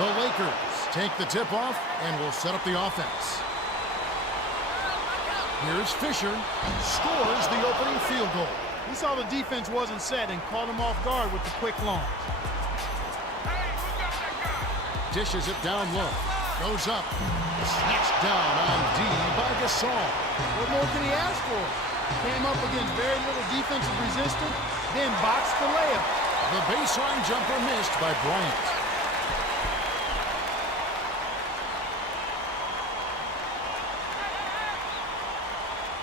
The Lakers take the tip-off and will set up the offense. Here's Fisher. Scores the opening field goal. He saw the defense wasn't set and caught him off guard with the quick launch. Dishes it down low. Goes up. Snatched down on D by Gasol. What more can he ask for? Came up against very little defensive resistance, then boxed the layup. The baseline jumper missed by Bryant.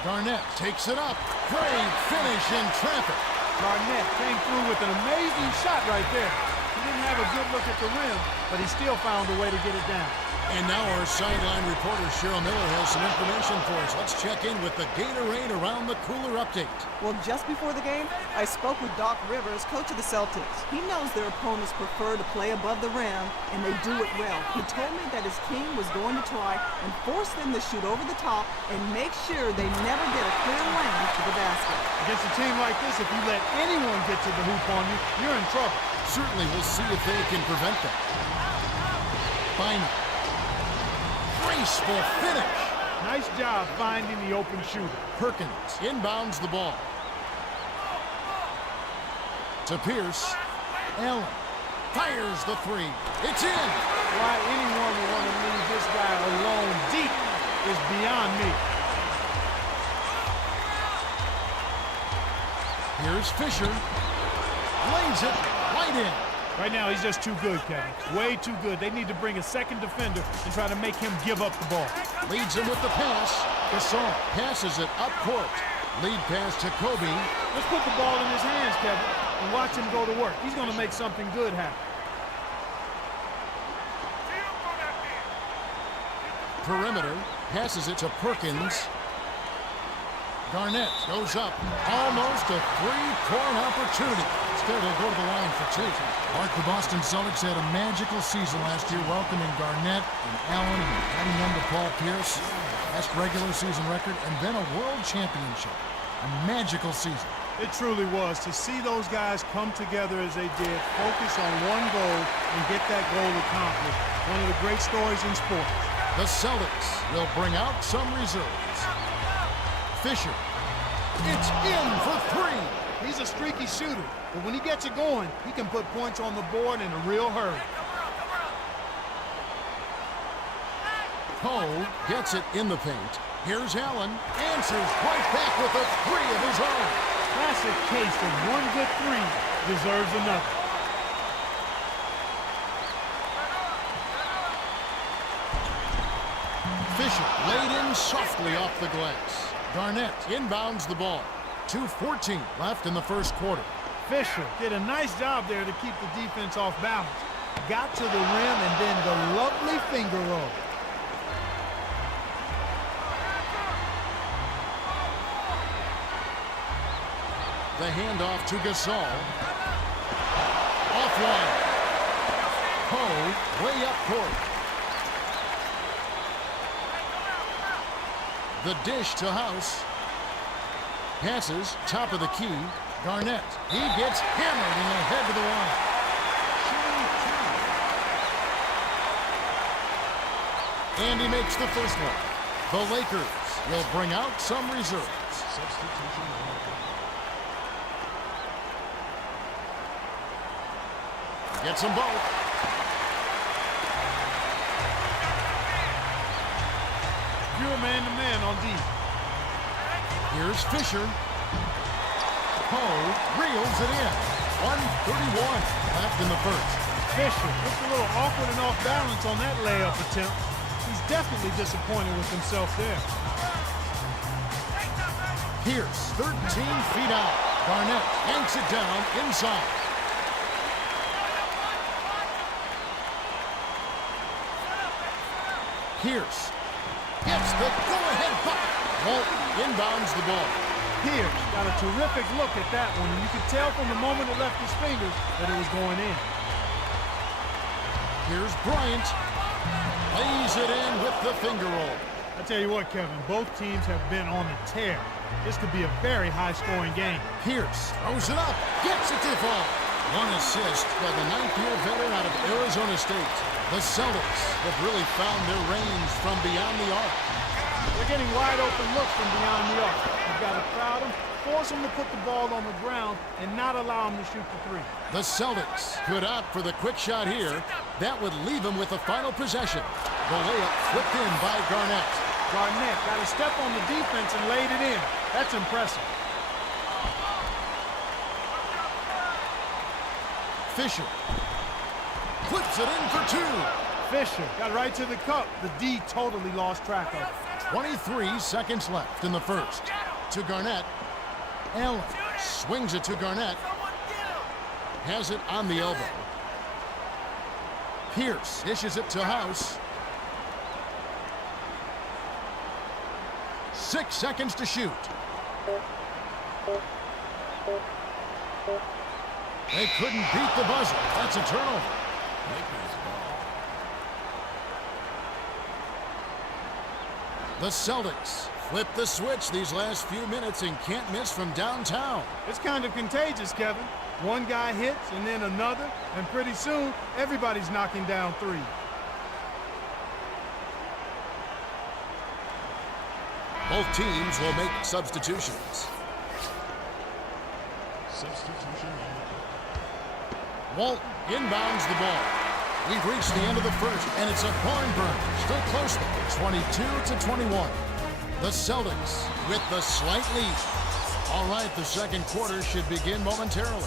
Garnett takes it up. Great finish in traffic. Garnett came through with an amazing shot right there. He didn't have a good look at the rim, but he still found a way to get it down. And now our sideline reporter, Cheryl Miller, has some information for us. Let's check in with the Gatorade Around the Cooler update. Well, just before the game, I spoke with Doc Rivers, coach of the Celtics. He knows their opponents prefer to play above the rim, and they do it well. He told me that his team was going to try and force them to shoot over the top and make sure they never get a clear lane to the basket. Against a team like this, if you let anyone get to the hoop on you, you're in trouble. Certainly, we'll see if they can prevent that. Bynum. Graceful finish. Nice job finding the open shooter. Perkins inbounds the ball. To Pierce. Allen fires the three. It's in. Why anyone would want to leave this guy alone deep is beyond me. Here's Fisher. Lays it right in. Right now, he's just too good, Kevin. Way too good. They need to bring a second defender and try to make him give up the ball. Leads him with the pass. Gasol passes it up court. Lead pass to Kobe. Let's put the ball in his hands, Kevin, and watch him go to work. He's going to make something good happen. Perimeter. Passes it to Perkins. Garnett goes up. Almost a three-point opportunity. Instead, he'll go to the line for two. Mark, the Boston Celtics had a magical season last year, welcoming Garnett and Allen and adding them to Paul Pierce. Best regular season record, and then a world championship. A magical season. It truly was. To see those guys come together as they did, focus on one goal, and get that goal accomplished. One of the great stories in sports. The Celtics will bring out some reserves. Fisher. It's in for three. He's a streaky shooter, but when he gets it going, he can put points on the board in a real hurry. Cole gets it in the paint. Here's Allen. Answers right back with a three of his own. Classic case of one good three deserves another. Fisher laid in softly off the glass. Garnett inbounds the ball. 2:14 left in the first quarter. Fisher did a nice job there to keep the defense off balance. Got to the rim and then the lovely finger roll. The handoff to Gasol. Offline. Poe way up court. The dish to House. Passes, top of the key. Garnett. He gets hammered and he'll head to the line. And he makes the first one. The Lakers will bring out some reserves. Gets them both. Pure man-to-man on D. Here's Fisher. Poe reels it in. 1:31 left in the first. Fisher looks a little awkward and off balance on that layup attempt. He's definitely disappointed with himself there. Pierce, 13 feet out. Garnett yanks it down inside. Pierce gets the go-ahead bucket. Walton inbounds the ball. Pierce got a terrific look at that one, and you could tell from the moment it left his fingers that it was going in. Here's Bryant. Lays it in with the finger roll. I tell you what, Kevin, both teams have been on a tear. This could be a very high-scoring game. Pierce throws it up, gets it to fall. One assist by the 9th-year veteran out of Arizona State. The Celtics have really found their range from beyond the arc. They're getting wide open looks from beyond the arc. You've got to crowd them, force them to put the ball on the ground, and not allow them to shoot the three. The Celtics could opt for the quick shot here. That would leave them with the final possession. The layup flipped in by Garnett. Garnett got a step on the defense and laid it in. That's impressive. Fisher flips it in for two. Fisher got right to the cup. The D totally lost track of it. 23 seconds left in the first. To Garnett. Allen swings it to Garnett. Has it on the elbow. Pierce dishes it to House. 6 seconds to shoot. They couldn't beat the buzzer. That's a turnover. The Celtics flip the switch these last few minutes and can't miss from downtown. It's kind of contagious, Kevin. One guy hits and then another, and pretty soon everybody's knocking down threes. Both teams will make substitutions. Walton inbounds the ball. We've reached the end of the first, and it's a barn burner. Still close, 22-21. The Celtics with the slight lead. All right, the second quarter should begin momentarily.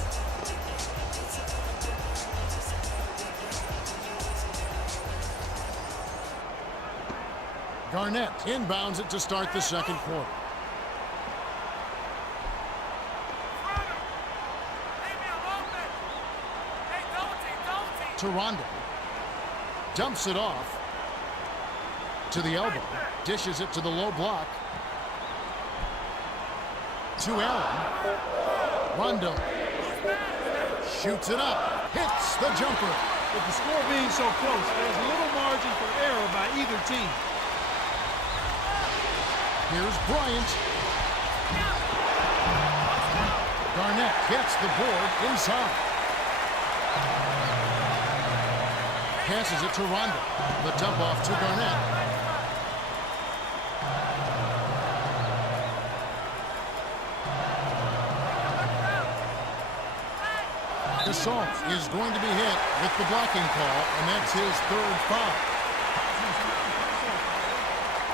Garnett inbounds it to start the second quarter. To Rondo. Dumps it off to the elbow. Dishes it to the low block. To Allen. Rondo. Shoots it up. Hits the jumper. With the score being so close, there's little margin for error by either team. Here's Bryant. Garnett gets the board inside. Passes it to Rondo. The dump off to Garnett. Gasol is going to be hit with the blocking call, and that's his third foul.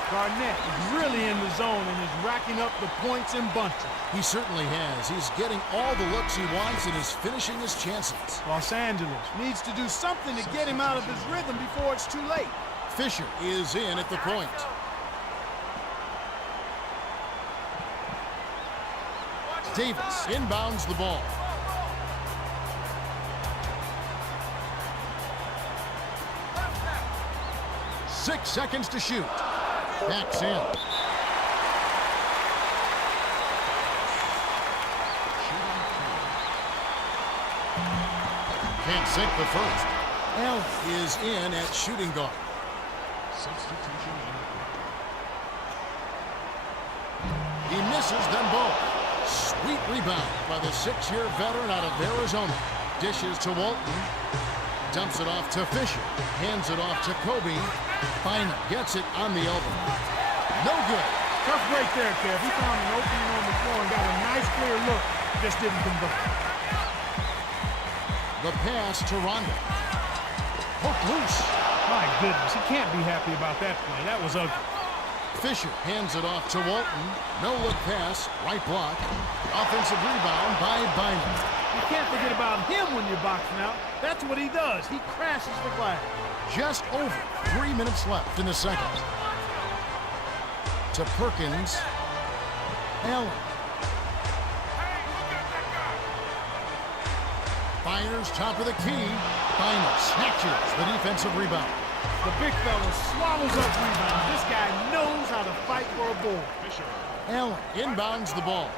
Garnett is really in the zone and is racking up the points in bunches. He certainly has. He's getting all the looks he wants and is finishing his chances. Los Angeles needs to do something to get him out of his rhythm before it's too late. Fisher is in at the point. Davis inbounds the ball. Six seconds to shoot. Backs in. Can't sink the first. Allen is in at shooting guard. He misses them both. Sweet rebound by the 6-year veteran out of Arizona. Dishes to Walton. Dumps it off to Fisher. Hands it off to Kobe. Bynum gets it on the elbow. No good. Tough break there, Kev. He found an opening on the floor and got a nice clear look. Just didn't convert. The pass to Rondo. Hooked loose. My goodness, he can't be happy about that play. That was ugly. Fisher hands it off to Walton. No-look pass, right block. Offensive rebound by Bynum. You can't forget about him when you're boxing out. That's what he does. He crashes the glass. Just over 3 minutes left in the second. To Perkins. Allen. Byner's top of the key. Bynum snatches the defensive rebound. The big fella swallows up rebounds. This guy knows how to fight for a ball. Allen inbounds the ball.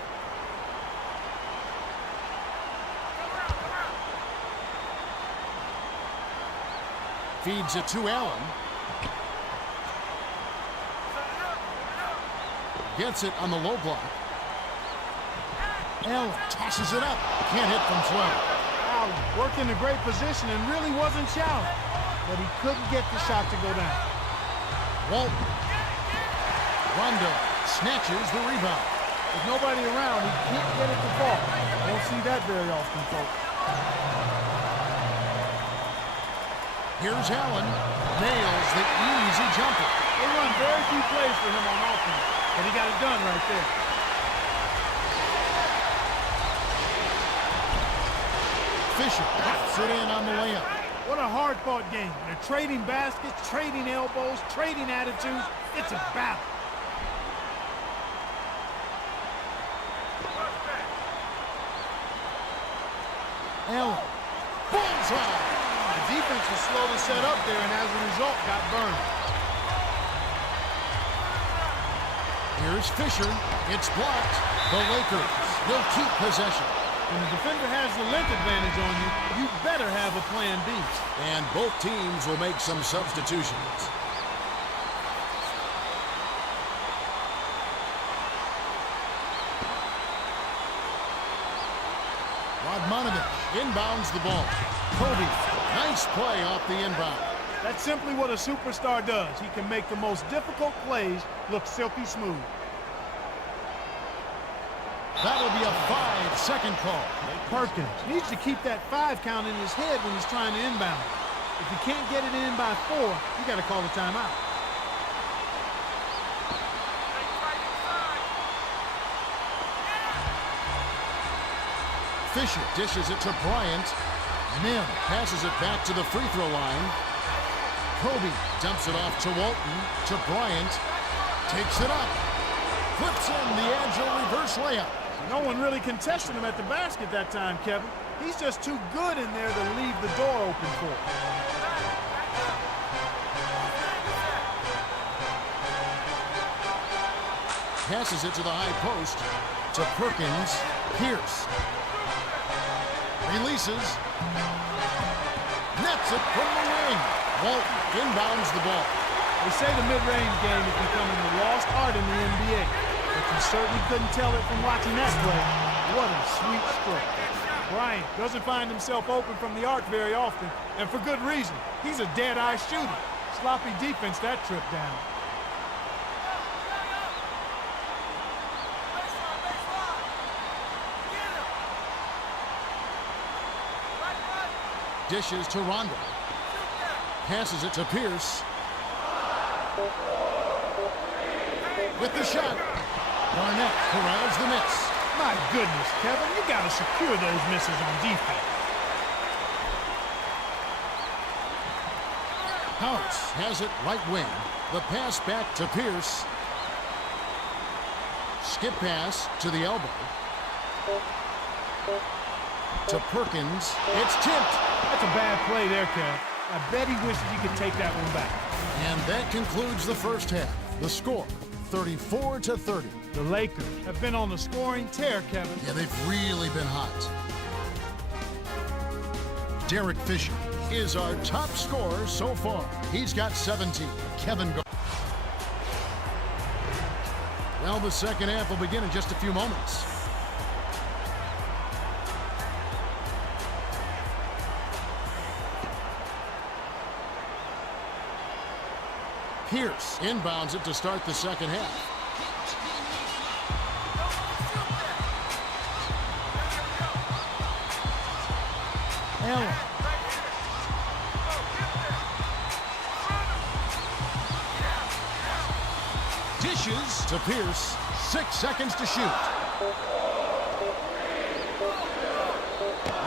Feeds it to Allen. Gets it on the low block. Allen tosses it up. Can't hit from 12. Allen worked in a great position and really wasn't challenged, but he couldn't get the shot to go down. Walton. Rondo snatches the rebound. With nobody around, he can't get it to fall. Don't see that very often, folks. Here's Allen. Nails the easy jumper. They run very few plays for him on offense, but he got it done right there. Fisher puts it in on the layup. What a hard-fought game. They're trading baskets, trading elbows, trading attitudes. It's a battle. Allen. Bullseye. The defense was slow to set up there, and as a result, got burned. Here's Fisher. It's blocked. The Lakers will keep possession. When the defender has the length advantage on you, you better have a plan B. And both teams will make some substitutions. Radmanovich inbounds the ball. Kobe, nice play off the inbound. That's simply what a superstar does. He can make the most difficult plays look silky smooth. That'll be a 5-second call. Perkins needs to keep that 5 count in his head when he's trying to inbound. If he can't get it in by 4, you got to call a timeout. Fisher dishes it to Bryant. And then passes it back to the free throw line. Kobe dumps it off to Walton. To Bryant. Takes it up. Puts in the agile reverse layup. No one really contested him at the basket that time, Kevin. He's just too good in there to leave the door open for him. Passes it to the high post. To Perkins. Pierce. Releases. Nets it from the wing. Walton inbounds the ball. They say the mid-range game is becoming the lost art in the NBA. But you certainly couldn't tell it from watching that play. What a sweet stroke. Bryant doesn't find himself open from the arc very often, and for good reason. He's a dead-eye shooter. Sloppy defense that trip down. Dishes to Rondo. Passes it to Pierce. With the shot. Garnett corrals the miss. My goodness, Kevin, you got to secure those misses on defense. House has it right wing. The pass back to Pierce. Skip pass to the elbow. To Perkins. It's tipped. That's a bad play there, Kev. I bet he wishes he could take that one back. And that concludes the first half. The score, 34-30. The Lakers have been on the scoring tear, Kevin. Yeah, they've really been hot. Derek Fisher is our top scorer so far. He's got 17. Kevin Garnett. Well, the second half will begin in just a few moments. Pierce inbounds it to start the second half. Allen. Dishes to Pierce. 6 seconds to shoot.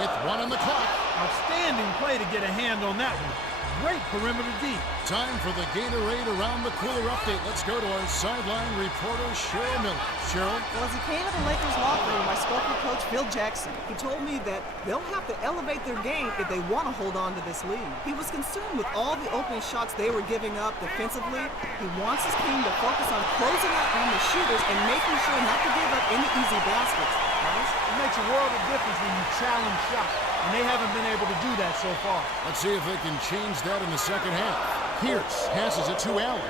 With 1 on the clock. Outstanding play to get a hand on that one. Great perimeter deep. Time for the Gatorade Around the Cooler update. Let's go to our sideline reporter, Cheryl Miller. Cheryl? Well, as he came to the Lakers locker room, I spoke with Coach Phil Jackson. He told me that they'll have to elevate their game if they want to hold on to this lead. He was concerned with all the open shots they were giving up defensively. He wants his team to focus on closing out on the shooters and making sure not to give up any easy baskets. It makes a world of difference when you challenge shots, and they haven't been able to do that so far. Let's see if they can change that in the second half. Pierce passes it to Allen.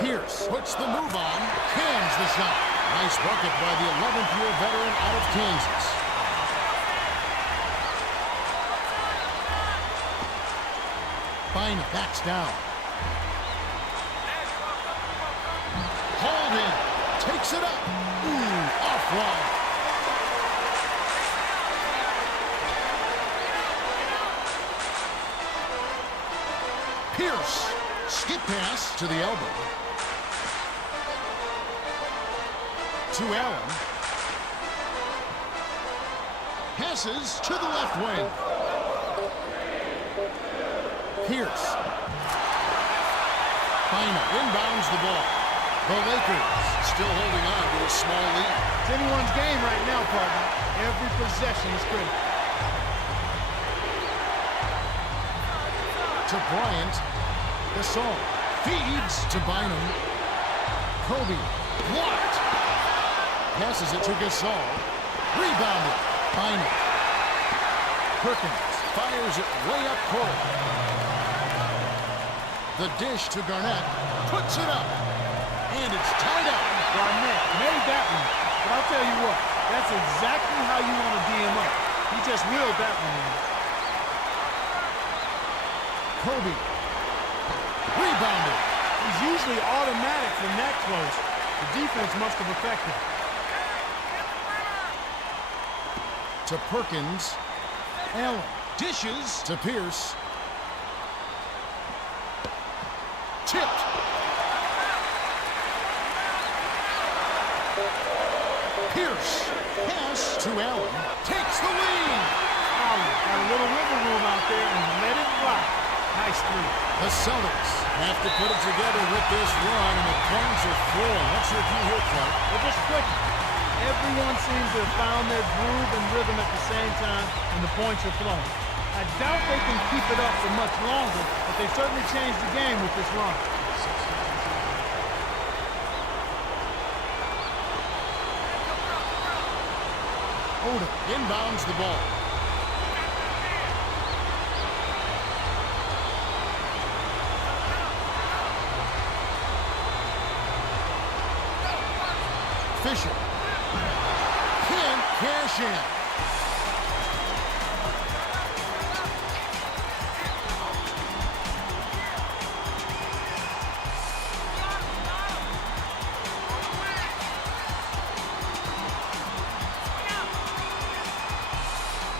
Pierce puts the move on, cans the shot. Nice bucket by the 11th-year veteran out of Kansas. Bynum backs down. Hauled in. Takes it up. Ooh, offline. Pierce. Skip pass to the elbow. To Allen. Passes to the left wing. Pierce. Bynum inbounds the ball. The Lakers still holding on to a small lead. It's anyone's game right now, partner. Every possession is critical. To Bryant. Gasol feeds to Bynum. Kobe blocked. Passes it to Gasol. Rebounded. Bynum. Perkins fires it way up court. The dish to Garnett. Puts it up. And it's tied up. Garnett made that one. But I'll tell you what, that's exactly how you want to D him up. He just willed that one in. Kobe. Rebounded. He's usually automatic from that close. The defense must have affected him. To Perkins. Allen dishes to Pierce. Tipped. Pierce. Pass to Allen. Takes the lead. Allen got a little wiggle room out there and let it fly. Nice three. The Celtics have to put it together with this run, and the points are flowing. What's your view here, Clark? Well, just quick. Everyone seems to have found their groove and rhythm at the same time, and the points are flowing. I doubt they can keep it up for much longer, but they certainly changed the game with this run. Odom inbounds the ball. Fisher. Can't cash in.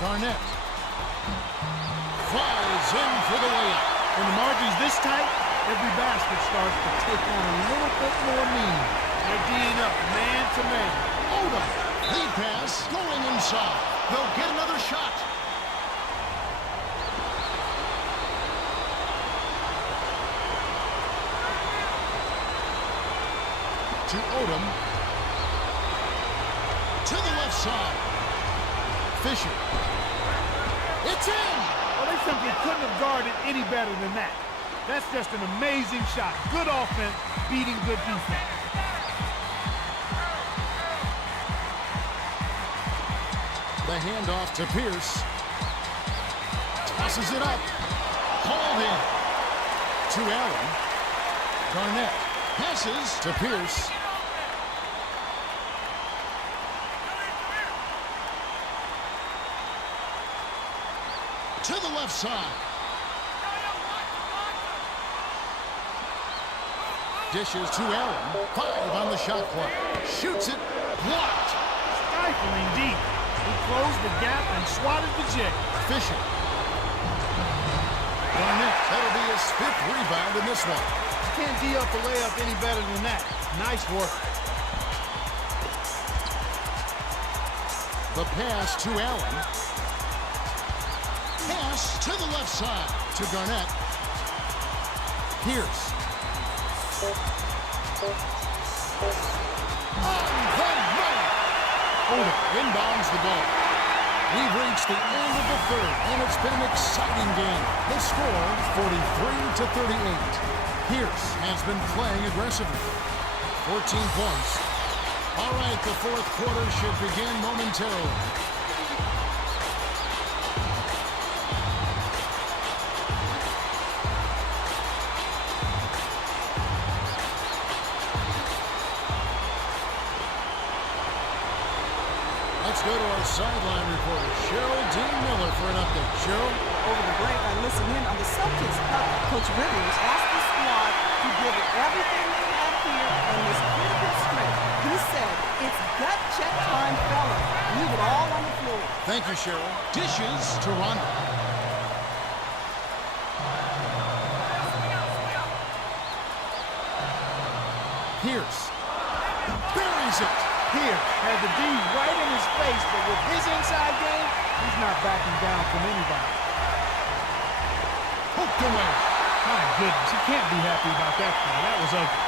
Garnett. Flies in for the layup. When the margin's this tight, every basket starts to take on a little bit more meaning. They're D'ing up man to man. Odom. Lead pass going inside. They'll get another shot. To Odom. To the left side. Fisher. It's in! Well, they simply couldn't have guarded any better than that. That's just an amazing shot. Good offense beating good defense. The handoff to Pierce. Tosses it up. Hauled in. To Allen. Garnett. Passes to Pierce. To the left side. Dishes to Allen. 5 on the shot clock. Shoots it. Blocked. Stifling deep. He closed the gap and swatted the J. Fisher. Garnett. That'll be his 5th rebound in this one. Can't D up a layup any better than that. Nice work. The pass to Allen. Pass to the left side to Garnett. Pierce. On the money. Odom inbounds the ball. We've reached the end of the third, and it's been an exciting game. The score, 43-38. Pierce has been playing aggressively. 14 points. All right, the fourth quarter should begin momentarily. Let's go to our sideline reporter, Cheryl D. Miller, for an update. Cheryl? Over the break, I listened in on the Celtics. Coach Rivers asked the squad to give it everything they had here in this critical stretch. He said, "It's gut check time, fellas. Leave it all on the floor." Thank you, Cheryl. Dishes to Rondo. Pierce buries it. Pierce had the D right in his face, but with his inside game, he's not backing down from anybody. Hooked away. My goodness, he can't be happy about that play. That was ugly.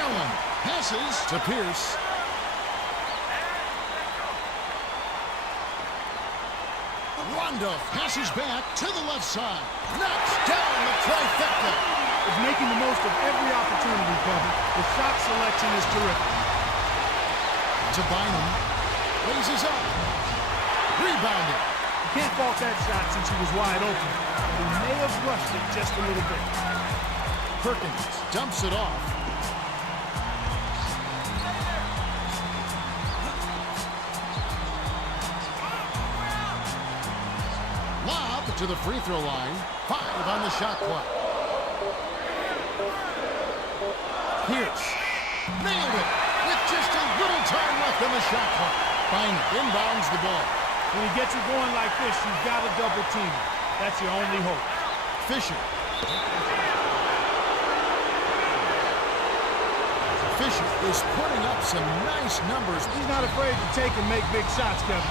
Allen passes to Pierce. Rondo passes back to the left side. Knocks down the trifecta. Is making the most of every opportunity, Kevin. The shot selection is terrific. To Bynum. Raises up. Rebounded. You can't fault that shot since he was wide open. But he may have rushed it just a little bit. Perkins dumps it off. Lob to the free throw line. 5 on the shot clock. Pierce nailed it with just a little time left on the shot clock. Bynum inbounds the ball. When he gets it going like this, you've got to double team him. That's your only hope. Fisher. Fisher is putting up some nice numbers. He's not afraid to take and make big shots, Kevin.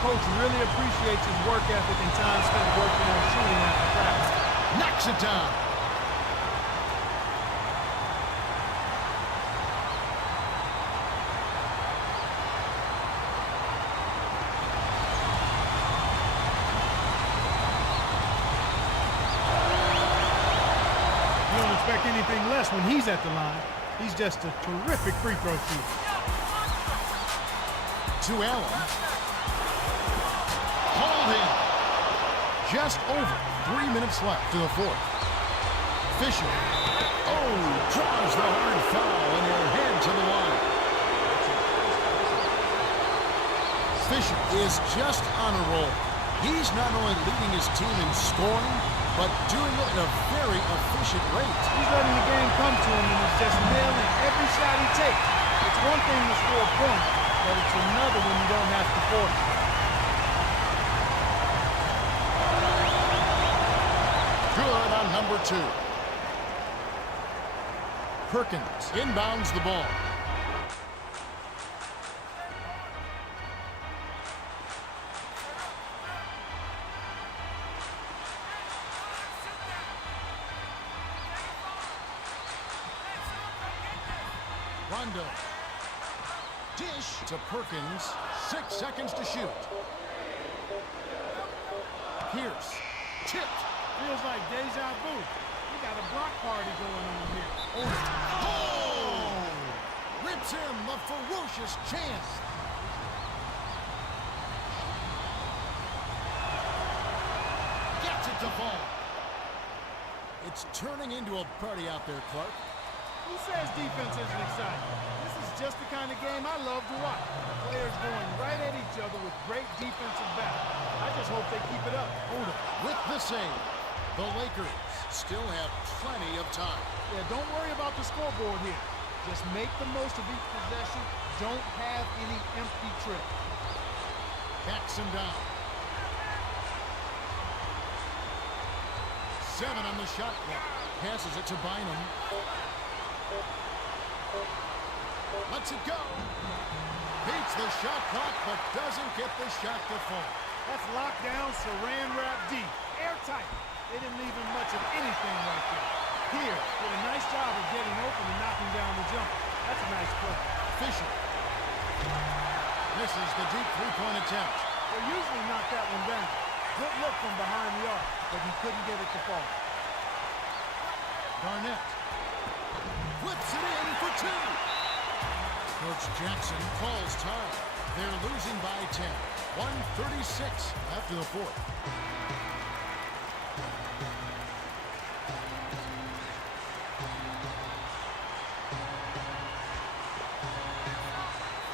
Coach really appreciates his work ethic and time spent working on shooting after practice. Knocks it down. You don't expect anything less when he's at the line. He's just a terrific free throw shooter. To Allen. Hauled in. Just over 3 minutes left to the fourth. Fisher. Oh, draws the hard foul and he'll head to the line. Fisher is just on a roll. He's not only leading his team in scoring, but doing it at a very efficient rate. He's letting the game come to him, and he's just nailing every shot he takes. It's one thing to score points, but it's another when you don't have to force it. Good on number 2. Perkins inbounds the ball. Rondo. Dish to Perkins. 6 seconds to shoot. Pierce. Tipped. Feels like deja vu. We got a block party going on here. Oh! Rips him a ferocious chance. Gets it to fall. It's turning into a party out there, Clark. Who says defense isn't exciting? This is just the kind of game I love to watch. Players going right at each other with great defensive battle. I just hope they keep it up. Oda with the save. The Lakers still have plenty of time. Yeah, don't worry about the scoreboard here. Just make the most of each possession. Don't have any empty trips. Backs him down. 7 on the shot clock. Passes it to Bynum. Lets it go. Beats the shot clock, but doesn't get the shot to fall. That's lockdown, saran wrap D. Airtight. They didn't leave him much of anything right there. Here, did a nice job of getting open and knocking down the jumper. That's a nice play. Fisher. Misses the deep three-point attempt. They usually knock that one down. Good look from behind the arc, but he couldn't get it to fall. Garnett. Flips it in for 2. Coach Jackson calls time. They're losing by 10. 1:36 after the fourth.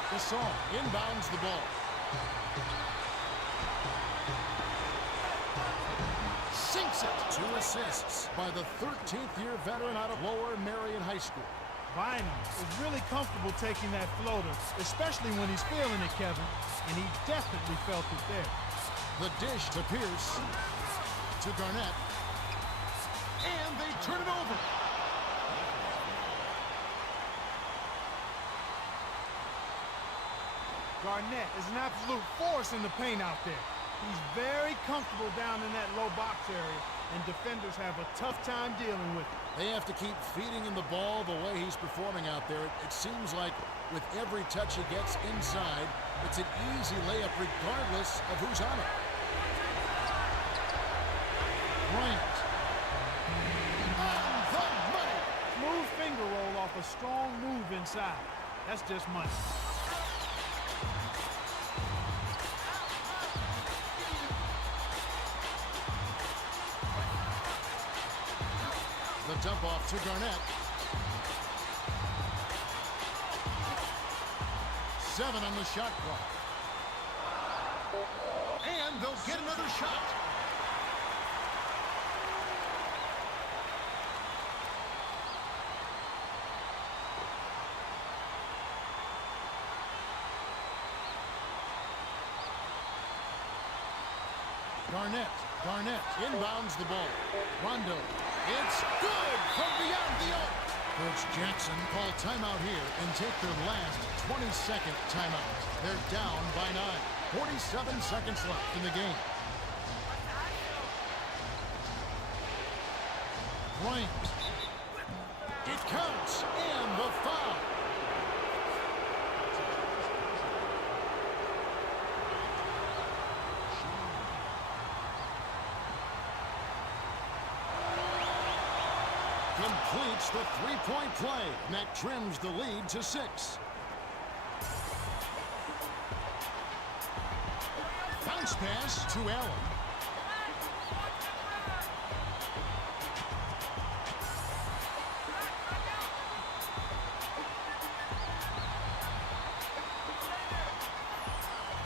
Gasol inbounds the ball. makes it. 2 assists by the 13th-year veteran out of Lower Merion High School. Bynum is really comfortable taking that floater, especially when he's feeling it, Kevin. And he definitely felt it there. The dish to Pierce, to Garnett, and they turn it over. Garnett is an absolute force in the paint out there. He's very comfortable down in that low box area, and defenders have a tough time dealing with it. They have to keep feeding him the ball the way he's performing out there. It seems like with every touch he gets inside, it's an easy layup regardless of who's on it. Bryant. On the money. Smooth finger roll off a strong move inside. That's just money. The dump off to Garnett. 7 on the shot clock. And they'll get another shot. Garnett inbounds the ball. Rondo. It's good from beyond the arc. Coach Jackson called timeout here and take their last 22nd timeout. They're down by 9. 47 seconds left in the game. Bryant. It counts, and the foul. Completes the three-point play. And that trims the lead to 6. Bounce pass to Allen.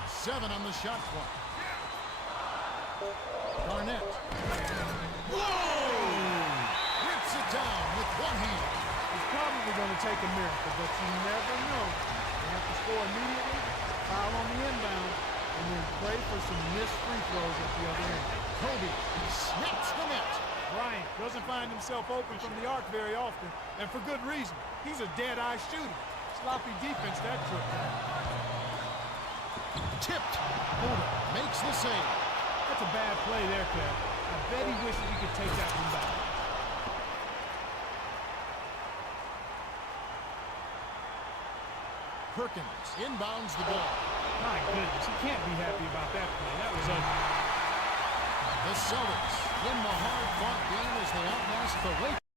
Seven on the shot clock. Garnett. Whoa! Rips it down with one hand. It's probably going to take a miracle, but you never know. You have to score immediately, foul on the inbound, and then pray for some missed free throws at the other end. Kobe snaps the net. Bryant doesn't find himself open from the arc very often, and for good reason. He's a dead-eye shooter. Sloppy defense that took. Tipped. Oda makes the save. That's a bad play there, Kev. I bet he wishes he could take that one back. Perkins inbounds the ball. My goodness, he can't be happy about that play. That was ugly. The Celtics win the hard-fought game as they outlast the Lakers.